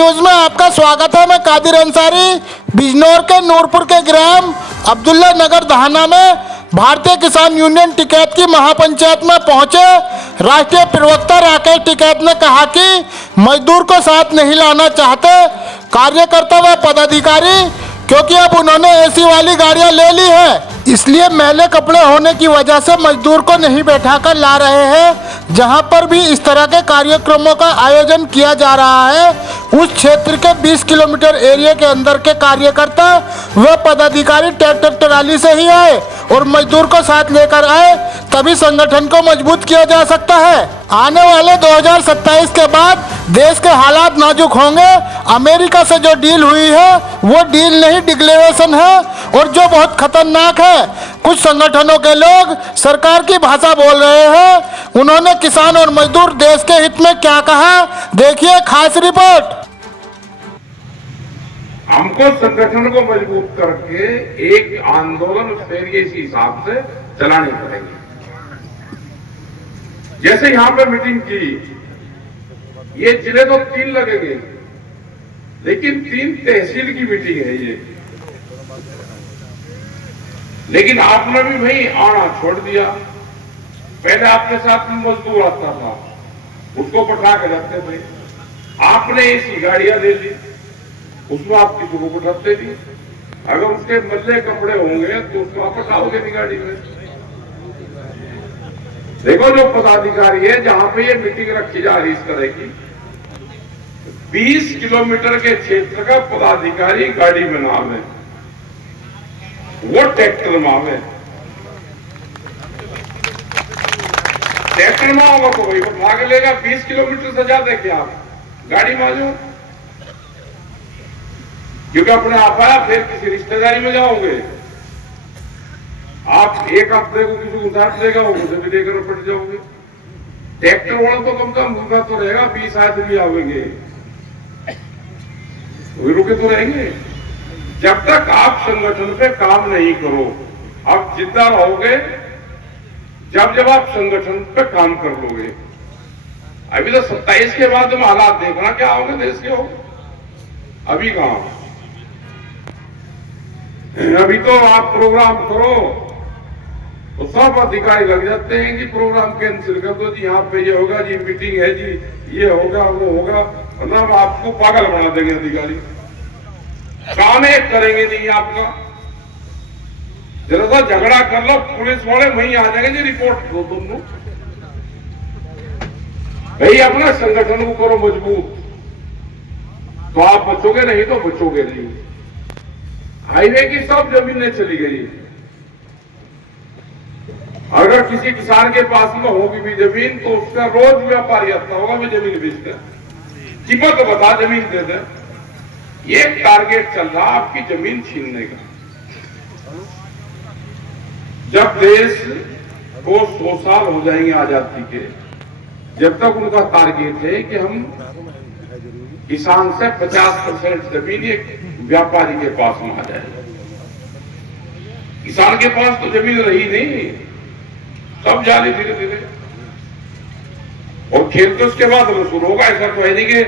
News में आपका स्वागत है। मैं कादिर अंसारी बिजनौर के नूरपुर के ग्राम अब्दुल्ला नगर धाना में भारतीय किसान यूनियन टिकैत की महापंचायत में पहुंचे। राष्ट्रीय प्रवक्ता राकेश टिकैत ने कहा कि मजदूर को साथ नहीं लाना चाहते कार्यकर्ता व पदाधिकारी, क्योंकि अब उन्होंने एसी वाली गाड़ियां ले ली है, इसलिए मैले कपड़े होने की वजह से मजदूर को नहीं बैठाकर ला रहे हैं। जहां पर भी इस तरह के कार्यक्रमों का आयोजन किया जा रहा है, उस क्षेत्र के 20 किलोमीटर एरिया के अंदर के कार्यकर्ता व पदाधिकारी ट्रैक्टर ट्राली से ही आए और मजदूर को साथ लेकर आए, तभी संगठन को मजबूत किया जा सकता है। आने वाले 2027 के बाद देश के हालात नाजुक होंगे। अमेरिका से जो डील हुई है वो डील नहीं, डिक्लेरेशन है, और जो बहुत खतरनाक है। कुछ संगठनों के लोग सरकार की भाषा बोल रहे हैं। उन्होंने किसान और मजदूर देश के हित में क्या कहा, देखिए खास रिपोर्ट। हमको संगठन को मजबूत करके एक आंदोलन फेर इस हिसाब से चलानी पड़ेगी। जैसे यहां पे मीटिंग की, ये जिले तो 3 लगेंगे, लेकिन 3 तहसील की मीटिंग है ये। लेकिन आपने भी भाई आना छोड़ दिया। पहले आपके साथ में मजदूर आता था, उसको पठा के रखते थे। आपने ऐसी गाड़ियां ले ली, उसमें आप किसी को पठाते नहीं। अगर उसके मल्ले कपड़े होंगे तो उसको आप पठाओगे नहीं गाड़ी में। देखो जो पदाधिकारी है, जहां पे ये मीटिंग रखी जा रही इस तरह की, 20 किलोमीटर के क्षेत्र का पदाधिकारी गाड़ी में ना आवे, वो ट्रैक्टर में आवे। ट्रैक्टर में होगा तो वही भाग लेगा। 20 किलोमीटर से ज्यादा क्या आप गाड़ी में आ जाओ, क्योंकि अपने आप आया फिर किसी रिश्तेदारी में जाओगे। आप एक हफ्ते को किसी उधार देगा, उसे भी देकर पड़ जाओगे। ट्रैक्टर वाला तो कम से कम भूखा तो रहेगा, 20 आदमी आवेंगे, वही रुके तो रहेंगे। जब तक आप संगठन पे काम नहीं करो, आप जिद्दा रहोगे जब आप संगठन पे काम कर लोगे। अभी तो 27 के बाद तुम हालात देखना क्या होंगे देश के। हो अभी कहां, अभी तो आप प्रोग्राम करो तो सब अधिकारी लग जाते हैं कि प्रोग्राम कैंसिल कर दो जी, यहाँ पे ये होगा जी, मीटिंग है जी, ये होगा वो होगा। मतलब आपको पागल बना देंगे अधिकारी, काम एक करेंगे नहीं आपका। जरा सा झगड़ा कर लो, पुलिस वाले वहीं आ जाएंगे जी, रिपोर्ट दो तुम लोग। भाई अपना संगठन को करो मजबूत, तो आप बचोगे, नहीं तो बचोगे नहीं। हाईवे की सब जमीनें चली गई। अगर किसी किसान के पास में होगी भी जमीन, तो उसका रोज व्यापारी आता होगा, वो जमीन बेचता है, कीमत बता जमीन दे दे। ये टारगेट चल रहा आपकी जमीन छीनने का। जब देश को 100 साल हो जाएंगे आजादी के, जब तक उनका टारगेट है कि हम किसान से 50% जमीन एक व्यापारी के पास में आ जाए। किसान के पास तो जमीन रही नहीं, सब जा रही धीरे धीरे, और खेल तो उसके बाद में शुरू होगा। ऐसा तो है नहीं कि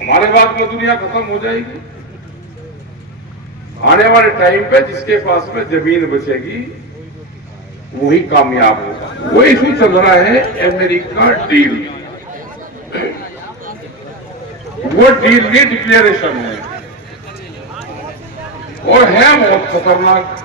हमारे बाद में दुनिया खत्म हो जाएगी। आने वाले टाइम पे जिसके पास में जमीन बचेगी वही कामयाब होगा। वो इशू चल रहा है अमेरिका डील। वो डील की डिक्लेरेशन है और है बहुत खतरनाक।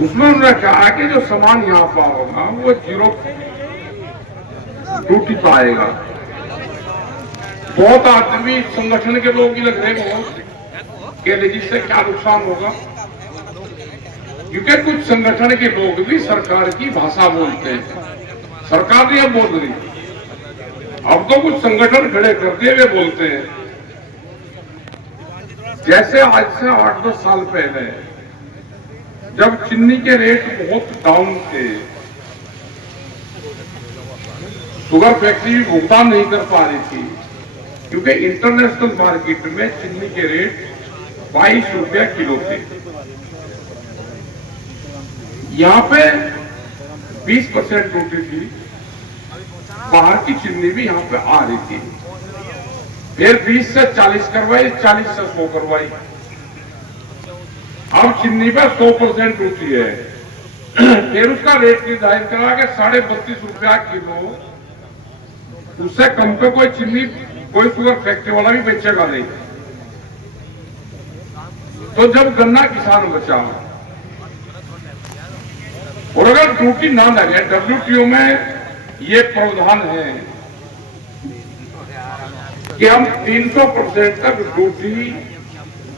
उसमें उन्होंने कहा कि जो सामान यहां पर होगा वो 0 ड्यूटी पर आएगा। बहुत आदमी संगठन के लोग ही लग रहे हैं कि जिससे क्या नुकसान होगा, क्योंकि कुछ संगठन के लोग भी सरकार की भाषा बोलते हैं। सरकार नहीं अब बोल रही, अब तो कुछ संगठन खड़े करते हुए बोलते हैं। जैसे आज से 8-10 साल पहले जब चीनी के रेट बहुत डाउन थे, शुगर फैक्ट्री भी भुगतान नहीं कर पा रही थी, क्योंकि इंटरनेशनल मार्केट में चीनी के रेट 22 रुपया किलो थे। यहाँ पे 20% ड्यूटी थी, बाहर की चिमनी भी यहाँ पे आ रही थी। फिर 20 से 40 करवाई, 40 से 100 करवाई। अब चिमनी पर 100% ड्यूटी है। फिर उसका रेट निर्धारित करा के 32.5 रुपया किलो। उससे कम पे कोई चिमनी, कोई शुगर फैक्ट्री वाला भी बेचेगा नहीं। तो जब गन्ना किसान बचा और अगर ड्यूटी ना लगे, WTO में ये प्रावधान है कि हम 300% तक ड्यूटी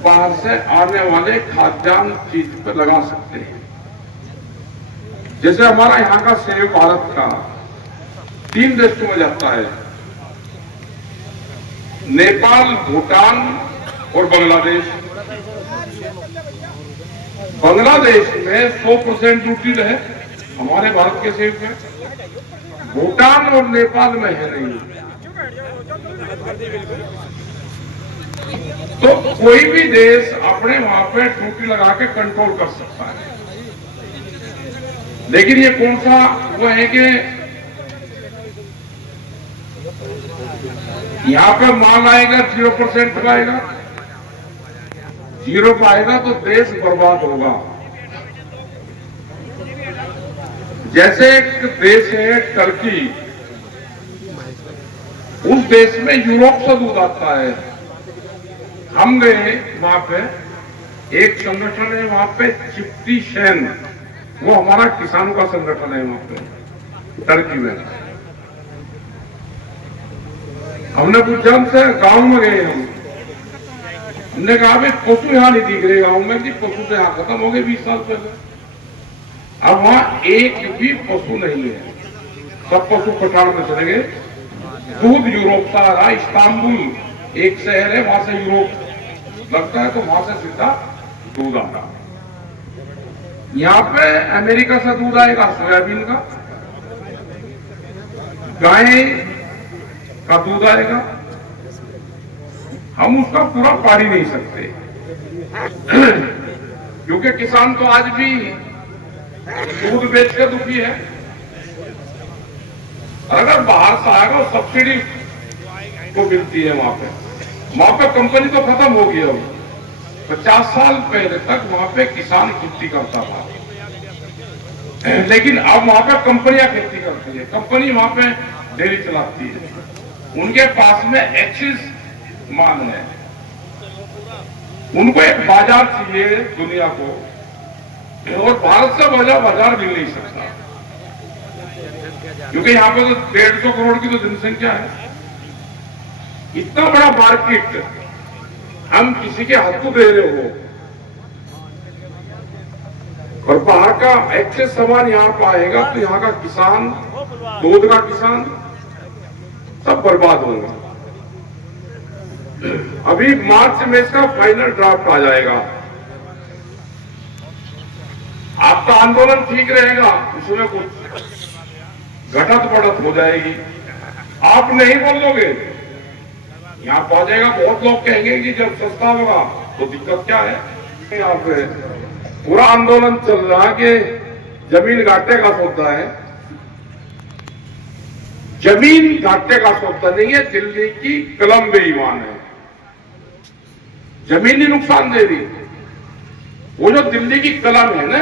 बाहर से आने वाले खाद्यान्न चीज पर लगा सकते हैं। जैसे हमारा यहाँ का सेब भारत का 3 देशों में जाता है, नेपाल, भूटान और बांग्लादेश। बांग्लादेश में 100% ड्यूटी है हमारे भारत के सेब में, भूटान और नेपाल में है नहीं। तो कोई भी देश अपने वहां पे ड्यूटी लगा के कंट्रोल कर सकता है। लेकिन ये कौन सा वो है कि यहाँ पे माल आएगा 0% का आएगा, 0 का आएगा तो देश बर्बाद होगा। जैसे एक देश है टर्की, उस देश में यूरोप से दूध आता है। हम गए वहां पे, एक संगठन है वहां पे चिप्टी शैन, वो हमारा किसानों का संगठन है वहां पे टर्की में। हमने पूछा, हमसे गांव में गए हमने कहा भाई पशु यहाँ नहीं दिख रहे गांव में, कि पशु तो यहाँ खत्म हो गए 20 साल पहले। अब वहां एक भी पशु नहीं है, सब पशु कटार में चले गए। दूध यूरोप से आ रहा है, इस्तांबुल एक शहर है, वहां से यूरोप लगता है, तो वहां से सीधा दूध आ रहा। यहाँ पे अमेरिका से दूध आएगा सोयाबीन का, गाय का दूध आएगा। हम उसका पूरा पाड़ी नहीं सकते क्योंकि किसान तो आज भी दूध बेच के दुखी है। अगर बाहर से आएगा सब्सिडी को मिलती है वहां पे कंपनी तो खत्म हो गई। अब 50 साल पहले तक वहां पे किसान खेती करता था, लेकिन अब वहां पे कंपनियां खेती करती है। कंपनी वहां पे डेयरी चलाती है, उनके पास में एक्सिस माल है। उनको एक बाजार चाहिए दुनिया को, और भारत से बाजार मिल नहीं सकता क्योंकि यहाँ पे तो 150 करोड़ की तो जनसंख्या है। इतना बड़ा मार्केट हम किसी के हाथों दे रहे हो, और बाहर का एक्सेस सामान यहाँ पर आएगा तो यहाँ का किसान, दूध का किसान सब बर्बाद होंगे। अभी मार्च में इसका फाइनल ड्राफ्ट आ जाएगा। आपका आंदोलन ठीक रहेगा, उसमें कुछ घटत बढ़त हो जाएगी। आप नहीं बोलोगे, यहाँ पा जाएगा। बहुत लोग कहेंगे कि जब सस्ता होगा तो दिक्कत क्या है। यहाँ पे पूरा आंदोलन चल रहा है कि जमीन घाटे का सौदा है। जमीन घाटे का सौदा नहीं है, दिल्ली की कलम बेईमान है। जमीन ही नुकसान दे रही, वो जो दिल्ली की कलम है ना,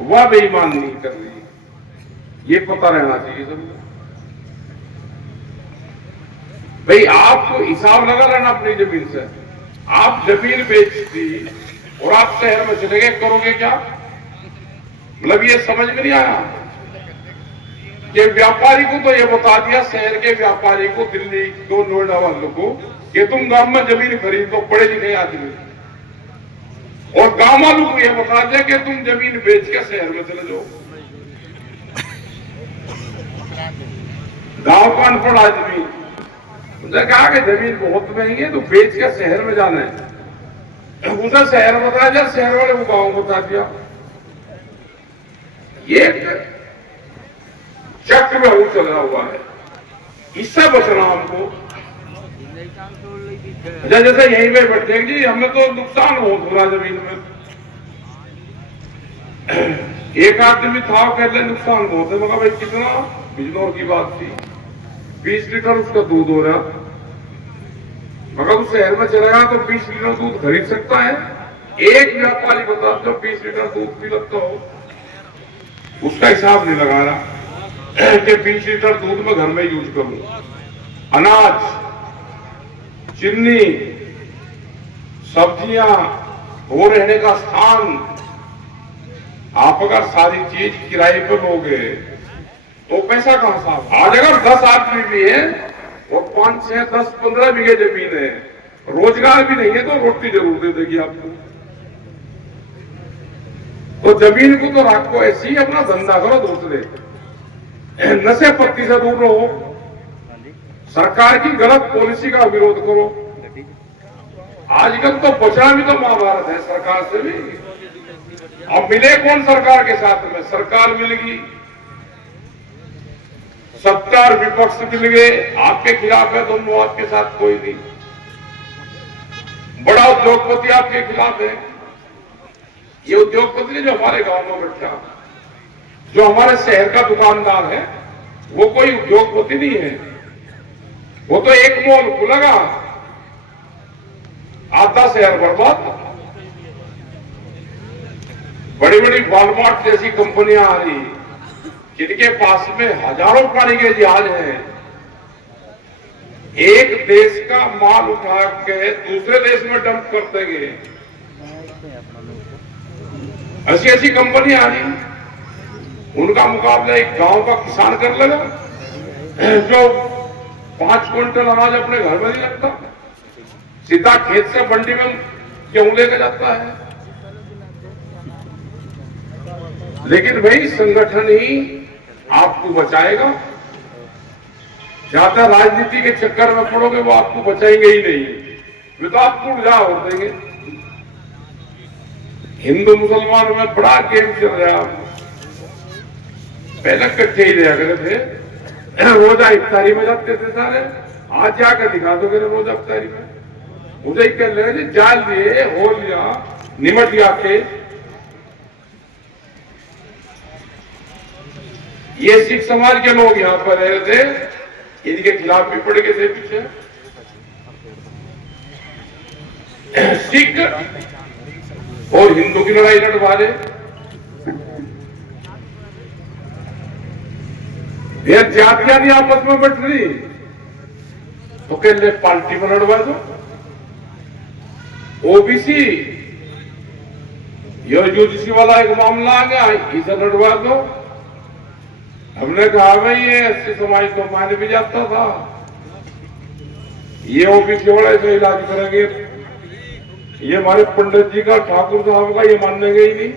वह बेईमान नहीं कर रही। ये पता रहना चाहिए सबको। भाई आप हिसाब लगा लेना अपनी जमीन से। आप जमीन बेच दी और आप शहर में चले गए, करोगे क्या? मतलब ये समझ में नहीं आया कि व्यापारी को तो ये बता दिया, शहर के व्यापारी को, दिल्ली को, नोएडा वालों को, कि तुम गांव में जमीन खरीद दो, पढ़े लिखे आदमी, और गांव वालों को यह बता दिया कि तुम जमीन बेच के शहर में चले जाओ। गांव का अनपढ़ आदमी उसने कहा कि जमीन बहुत महंगी है, तो बेच के शहर में जाना है। उसे शहर बता दिया, शहर वाले को गांव बता दिया। ये चक्र में चल रहा हुआ है, इससे बचना हमको। जैसे यहीं पे बैठे हैं जी, हमें तो नुकसान बहुत हो रहा जमीन में। एक आदमी था, पहले नुकसान बहुत है, मगर भाई कितना बिजनौर की बात थी, 20 लीटर उसका दूध हो रहा, मगर उस शहर में चलेगा तो 20 लीटर दूध खरीद सकता है। एक व्यापारी बता दो 20 लीटर दूध पी लगता हो, उसका हिसाब नहीं लगा रहा कि 20 लीटर दूध में घर में यूज करूं। अनाज, चीनी, सब्जियां, वो रहने का स्थान, आप अगर सारी चीज किराए पर लोगे तो पैसा कहां साहब? आज अगर 10 आदमी भी है और 5, 6, 10, 15 बीघे जमीन है, रोजगार भी नहीं है तो रोटी जरूर दे देगी आपको। तो जमीन को तो रखो ऐसी ही, अपना धंधा करो दूसरे, नशे पत्ती से दूर रहो, सरकार की गलत पॉलिसी का विरोध करो। आजकल तो बचा भी तो महाभारत है सरकार से भी। अब मिले कौन सरकार के साथ में? सरकार मिल गई, सत्ता और विपक्ष मिल गए, आपके खिलाफ है, दोनों आपके साथ कोई नहीं। बड़ा उद्योगपति आपके खिलाफ है। ये उद्योगपति जो हमारे गांव में बैठा, जो हमारे शहर का दुकानदार है, वो कोई उद्योगपति नहीं है, वो तो एक मॉल खुलेगा, आधा शहर बर्बाद। बड़ी बड़ी वॉलमार्ट जैसी कंपनियां आ रही, जिनके पास में हजारों पानी के जहाज हैं, एक देश का माल उठा के दूसरे देश में डंप कर देंगे। ऐसी ऐसी कंपनियां आ रही, उनका मुकाबला एक गांव का किसान कर लेगा जो 5 क्विंटल अनाज अपने घर में नहीं लगता, सीधा खेत से मंडी में गेहूं लेकर जाता है। लेकिन भाई संगठन ही आपको बचाएगा। ज्यादा राजनीति के चक्कर में पड़ोगे वो आपको बचाएंगे ही नहीं, वे तो आपको उलझा हो देंगे। हिंदू मुसलमान में बड़ा गेम चल रहा है। पहले इकट्ठे ही रहा करते थे, रोजा इफ्तारी में जाते थे सारे, आज जाकर दिखा दोगे रोजा इफ्तारी में, मुझे कह लगे जाल लिए हो लिया, निमट लिया के। ये सिख समाज के लोग यहां पर रह रहे थे, इनके खिलाफ भी पड़ गए थे पीछे। सिख और हिंदू की लड़ाई लड़वा रहे, ये जातियां नहीं आपस में बैठ रही तो कह ले पार्टी में लड़वा दो। ओबीसी यूजीसी वाला एक मामला आ गया, इसे लड़वा दो। हमने कहा भाई ये एससी समाज को माने भी जाता था, ये ओबीसी वाला से इलाज करेंगे, ये हमारे पंडित जी का, ठाकुर साहब का, ये मानेंगे ही नहीं।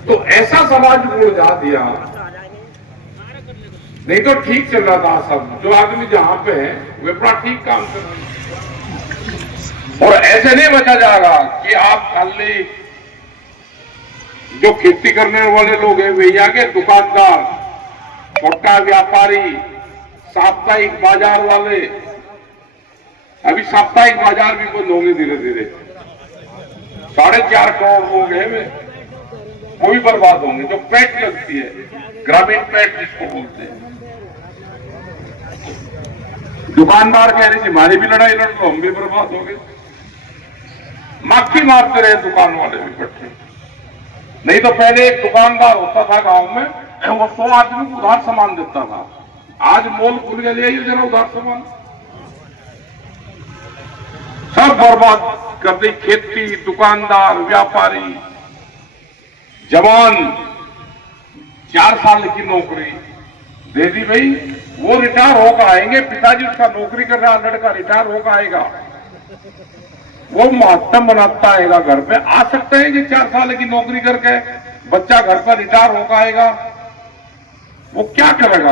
तो ऐसा समाज उलझा दिया, नहीं तो ठीक चल रहा था सब। जो आदमी जहां पे है वे बड़ा ठीक काम कर रहे हैं। और ऐसे नहीं बचा जाएगा कि आप खाली जो खेती करने वाले लोग हैं वे आगे, दुकानदार, छोटा व्यापारी, साप्ताहिक बाजार वाले, अभी साप्ताहिक बाजार भी बंद होंगे धीरे धीरे। 4.5 करोड़ लोग हैं वे, वो भी बर्बाद होंगे। जो पैठ लगती है, ग्रामीण पैठ जिसको बोलते हैं, दुकानदार कह रहे थे हमारी भी लड़ाई लड़ लो, हम भी बर्बाद हो गए। मक्खी मारते रहे दुकान वाले भी बैठे। नहीं तो पहले एक दुकानदार होता था गांव में, वो 100 आदमी को उधार सामान देता था। आज मॉल खुल गया, ले आइए जरा उधार सामान, सब बर्बाद कर दी। खेती, दुकानदार, व्यापारी, जवान 4 साल की नौकरी दे दी भाई, वो रिटायर होकर आएंगे। पिताजी उसका नौकरी कर रहा लड़का रिटायर होकर आएगा, वो महत्तम बनाता आएगा घर पे। आ सकते हैं कि 4 साल की नौकरी करके बच्चा घर पर रिटायर होकर आएगा, वो क्या करेगा?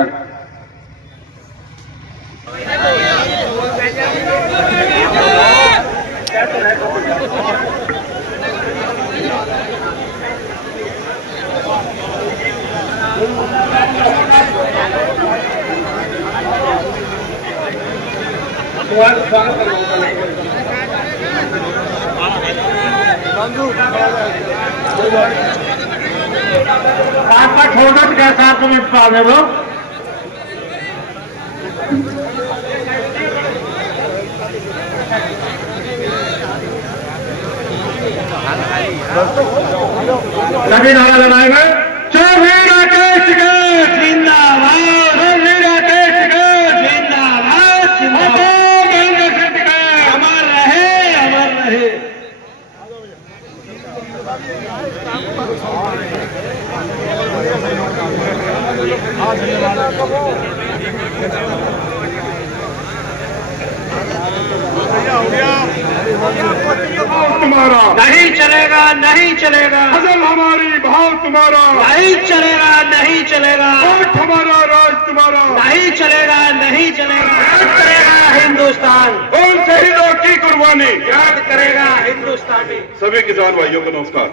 आपका छोटा कैसा कमेंट पाने दो। सभी नारा लगाएंगे। चौधरी राकेश जिंदाबाद, चौधरी राकेश जिंदाबाद, अमर रहे, अमर रहे। तुम्हारा नहीं चलेगा, नहीं चलेगा, फसल हमारी भाव तुम्हारा नहीं चलेगा, नहीं चलेगा, वोट हमारा राज तुम्हारा नहीं चलेगा, नहीं चलेगा। याद करेगा हिंदुस्तान, उन शहीदों की कुर्बानी याद करेगा हिंदुस्तानी। सभी किसान भाइयों को नमस्कार।